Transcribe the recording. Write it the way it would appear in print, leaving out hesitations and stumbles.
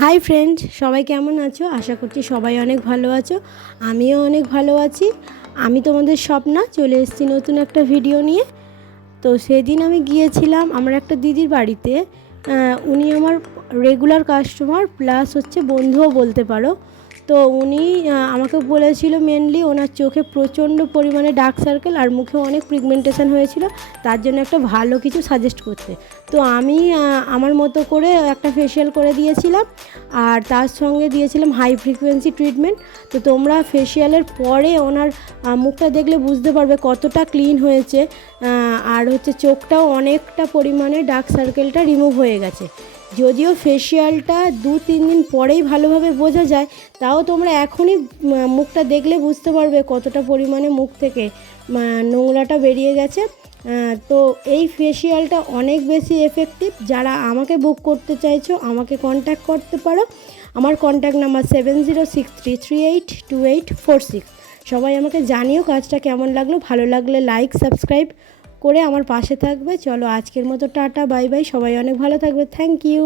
Hi friend, সবাই কেমন আছো? আশা করছি সবাই অনেক ভালো আছো। আমিও অনেক ভালো আছি। আমি তোমাদের স্বপ্না চলে এসেছি নতুন একটা ভিডিও নিয়ে। তো সেদিন আমি গিয়েছিলাম আমার একটা দিদির বাড়িতে। উনি আমার রেগুলার কাস্টমার প্লাস হচ্ছে বন্ধুও বলতে পারো। তো উনি আমাকে বলেছিল মেনলি ওনার চোখে প্রচণ্ড পরিমাণে ডার্ক সার্কেল আর মুখে অনেক পিগমেন্টেশন হয়েছিল, তার জন্য একটা ভালো কিছু সাজেস্ট করতে। তো আমি আমার মতো করে একটা ফেশিয়াল করে দিয়েছিলাম আর তার সঙ্গে দিয়েছিলাম হাই ফ্রিকোয়েন্সি ট্রিটমেন্ট। তো তোমরা ফেশিয়ালের পরে ওনার মুখটা দেখলে বুঝতে পারবে কতটা ক্লিন হয়েছে, আর হচ্ছে চোখটাও অনেকটা পরিমাণে ডার্ক সার্কেলটা রিমুভ হয়ে গেছে। যদিও ফেশিয়ালটা 2-3 দিন পরেই ভালোভাবে বোঝা যায়, তাও তোমরা এখনই মুখটা দেখলে বুঝতে পারবে কতটা পরিমাণে মুখ থেকে নোংরাটা বেরিয়ে গেছে। তো এই ফেশিয়ালটা অনেক বেশি এফেক্টিভ। যারা আমাকে বুক করতে চাইছো আমাকে কন্ট্যাক্ট করতে পারো। আমার কন্ট্যাক্ট নাম্বার 7063382846। সবাই আমাকে জানিও কাজটা কেমন লাগলো। ভালো লাগলে লাইক সাবস্ক্রাইব করে আমার পাশে থাকবে। চলো আজকের মতো টাটা বাই বাই। সবাই অনেক ভালো থাকবে। Thank you.